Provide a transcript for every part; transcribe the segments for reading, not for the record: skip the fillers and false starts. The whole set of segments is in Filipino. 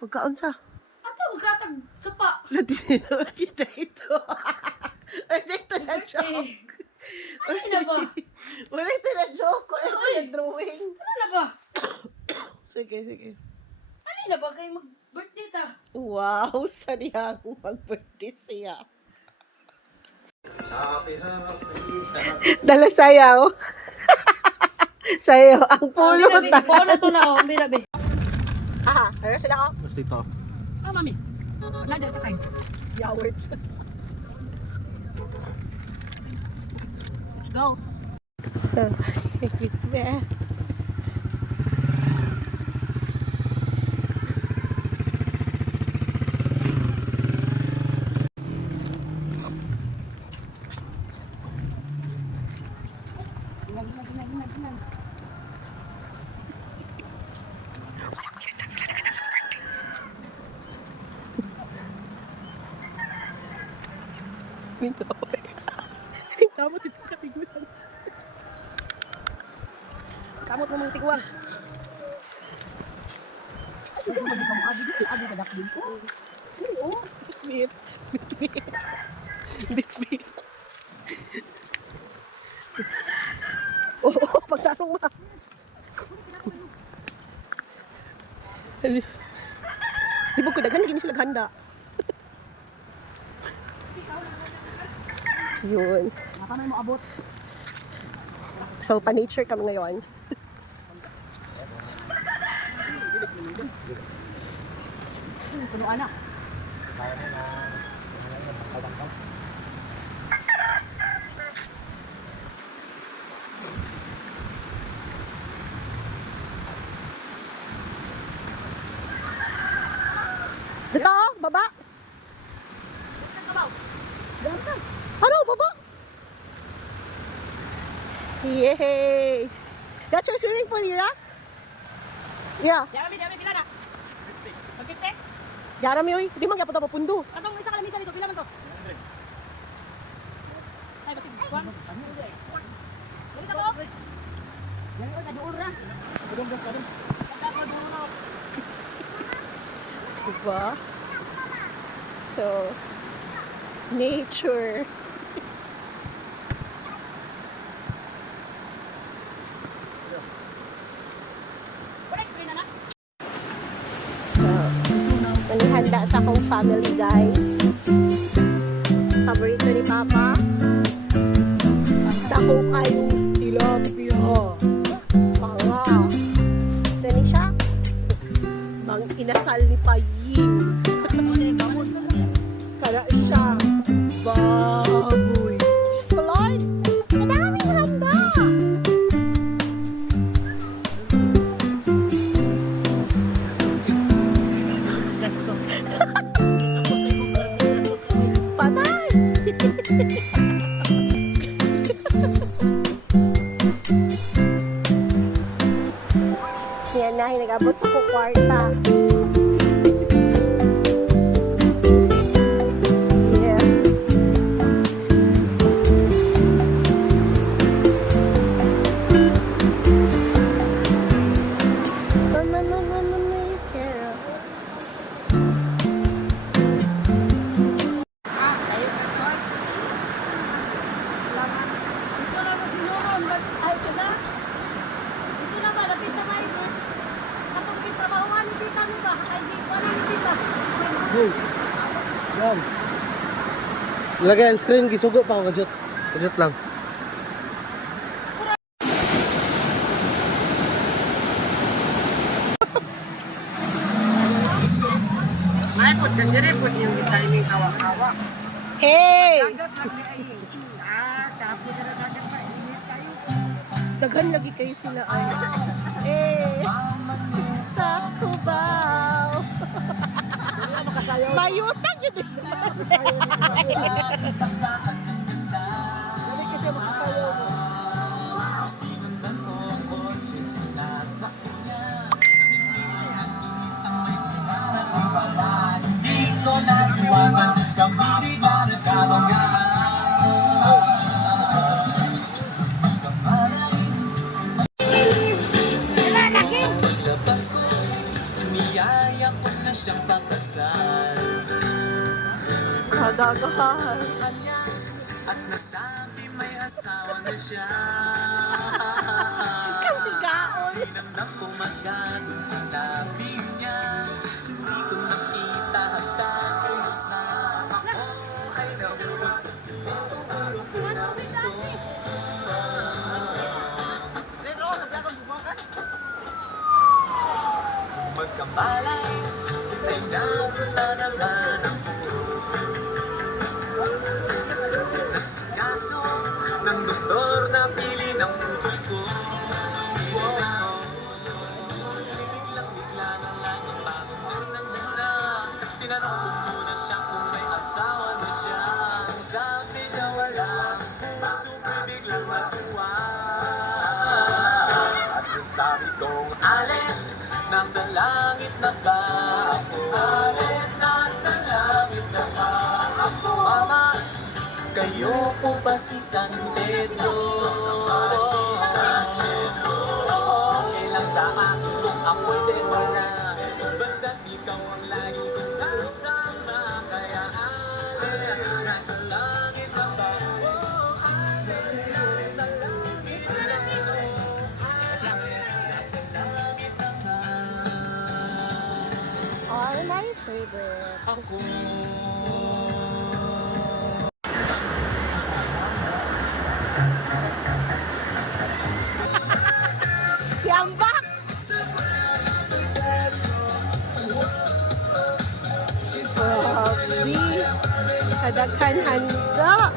Pagkaunsa. Ato magkatag sapa. Latino, kita ito. Ay, ito na joke. Ano na ba? Wala ito na joke. Wala ito na drawing. Ano na ba? Sige, sige. Ano na ba kayo mag-birthday ta? Wow, saniyang mag-birthday siya. Dala sayaw. Sayaw ang pulot. Buo na to na oh, birabe. Ah, ano sila ako? Mas dito. Ah, mami. Nada sa kain. Yaward. Go. Kamot ito katiguan. Kamot mo mga tigwang. Bit. Bit. Oo, pagtarong nga. Di ba ko daghan lagi ni sila handa. Yun. Nakamay mo abot. So, pa-nature kami ngayon. Punuan na. Dito, baba. Ano, baba? Yay! That's your swimming pool, Ira? Yeah. Dami pila na. Pagkite. Yara mi, oy. Di man gyapon ta mapundo. Katong isa ka lamisa dito, pila man to? Ay, batin. Kuwan. Dito ko. Yan o, naduol na. Diba? So, nature. So, nanihanda sa akong family, guys. Paborito ni Papa. Dako kayong tilapia. Panga. Saan siya? Bang inasal ni Paying. Kaya siya. Baboy. Diyos ko, Lord. Kadaming handa. Patay. Yan na, nag-abot sa kwarta. Yeah. Yan. Lagay ang screen, gisugo pa ako kajut. Kajut lang. May po, dagire po yung timing kawa-kawa. Hey! Tapos na dagat pa, init tayo. Daghan lagi kayo sila ay. Eh! Sa Cubao! Mayutang yun eh! siyang pakasal. Kadagahan. At nasabi may asawa na siya. Kasigaon. Dinamdam ko masyadong sinabi niya. Hindi ko nakita hanggang ulos na ako ay nahulog sa simento. Ang pinakito. Magkamalay ay napunta naman ako. Nasikaso ng doktor na pili ng puto ko. Biglang-bigla na lang ang bagong nurse nandiyan na. Tinanong ko muna siya kung may asawa na siya. Ang sabi niya wala, super biglang natuwa. At nasabi kong Allen, nasa langit na ba ako? Allen, nasa langit na ba ako? Mama, kayo po ba si San Pedro? Okay lang sa akin kung ako'y dedo na. Basta't ikaw ang lagi kong kasama. Kaya Allen, nasa langit na ba? Oh, Allen, nasa langit na ba? Nasa langit na ba? All my favorite. Ako. Yambak! Grabe! Kadaghan handa!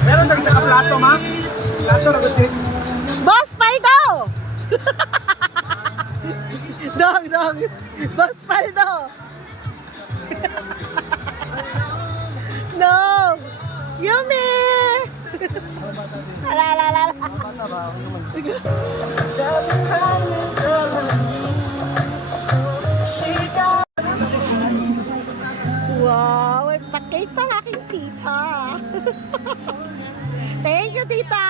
Meron tayong sa plato, ma? Plato na gusto. Boss, Paldo! Dog! Boss Paldo! No! Yummy! La. Wow! Pa-cake pang aking tita! Thank you, tita!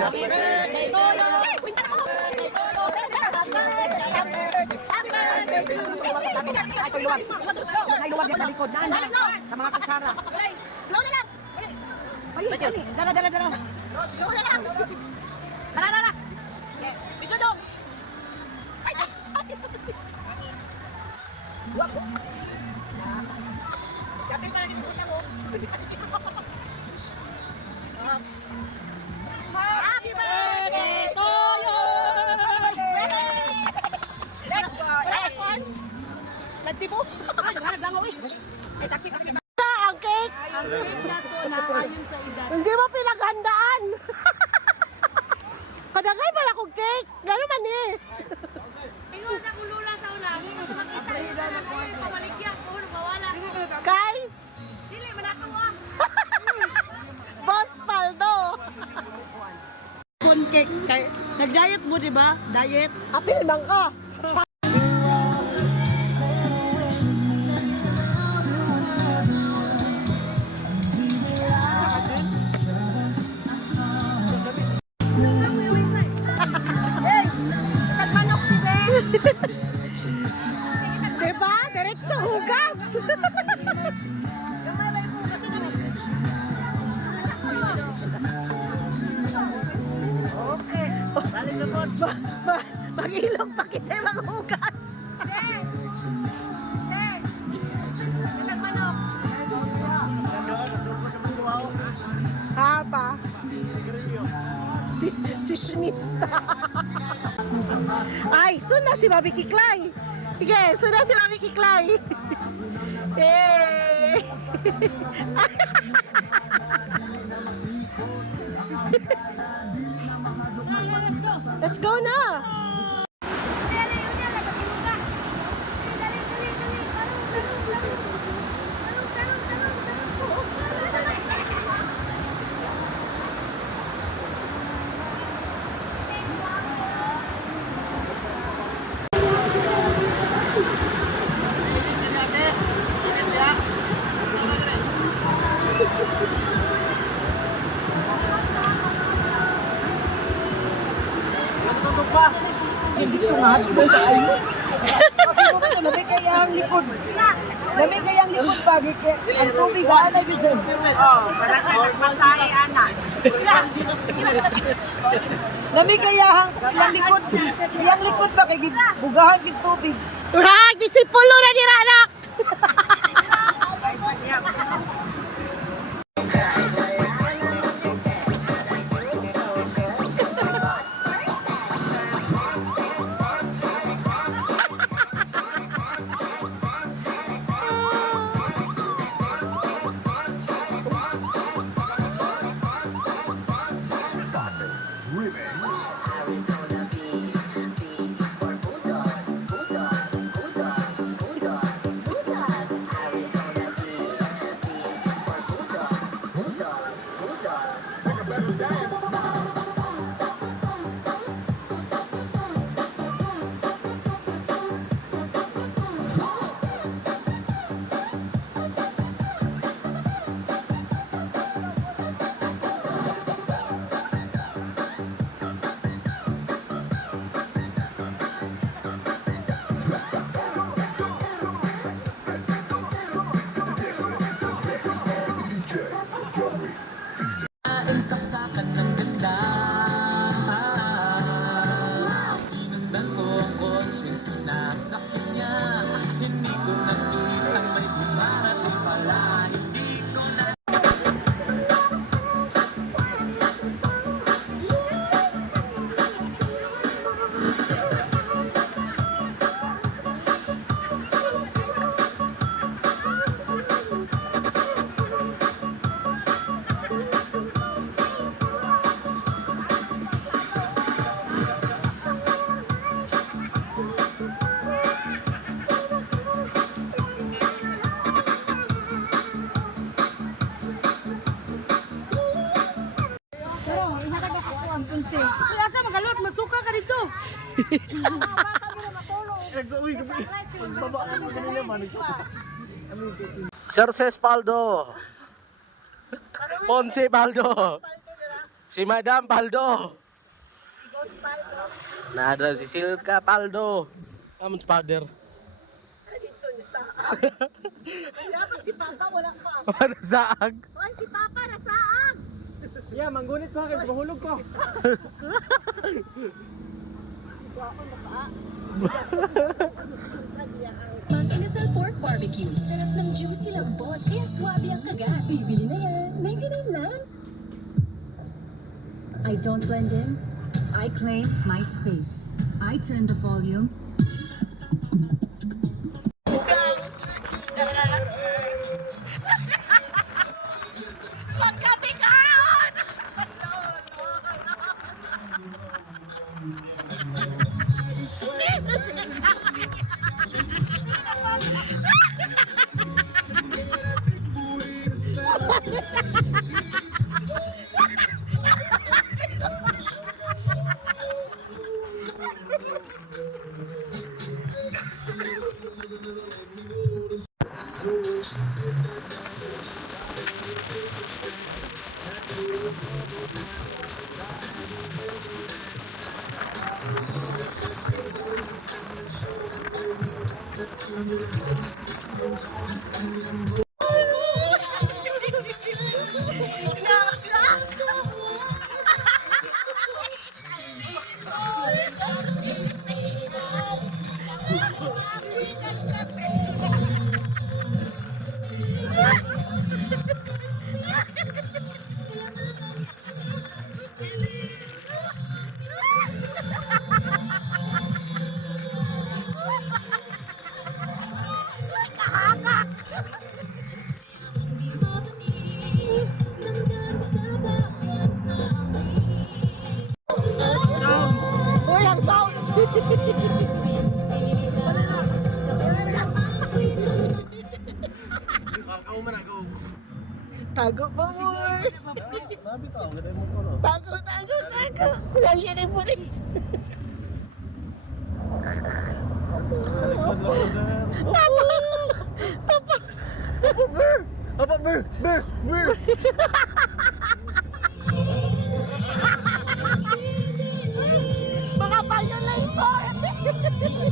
Happy birthday to you. Ay, luwag yan sa likod. Naan, sa mga katsara. Blow na lang. Ay, dala. Blow na lang. Tara. Ito dong. Kapit para dito mo. Happy birthday to you. Let's go. Nagtibo? Hanap lang uwi. Ay, takip. Ang cake! Hindi mo pinaghandaan! Kadagay pala kong cake! Gano'n man eh! Ingon ako lula sa ulang. Makita na ko pawaligyan ko mawala. Kay Dili man ako ah. Boss Paldo! Con cake. Nag-diet mo, di ba? Diet? Apil man ka! Diba? Diretso hugas! Mag-ilog pa kasi maghugas! Hapa! Si Shinista! Ay, suna si Mami Kiklay! Sige, suna si Mami Kiklay! Eh! Let's go na! mahadlo sa ayo. Kasi mo ito, lamig kaya ang likod. Lamig kaya ang likod pa. Ang tubig, ana yun sir. Lamig kaya ang ilang likod. Ilang likod ba kay bugahan yung tubig. Rag, disipulo na ni Ranak. Ang saksakan ng ganda. Sinundan ko ang konsens nasa kanya. Hindi ko nakitang may dumarating pala. Hindi ko na Kaya sa magalot, magsuka ka dito. Sir Ces Paldo. Ponce Paldo. Si Madam Paldo. Nada si Silka Paldo. Amun father. Si Papa, wala pa. Ano saag? Ay, si Papa, nasaang. Yeah, manggunit ko kay mahulog ko. Mang Inasal Pork Barbecue. Sarap ng juicy lambot. Kaya swabe ang kagat. Bibili na yan. 99 lang. I don't blend in. I claim my space. I turn the volume. Tago pa mo. Sabi tao, ganun mo ko no. Tago. Kulang yan ang pulis. Apa ber. Mga violator! Ay.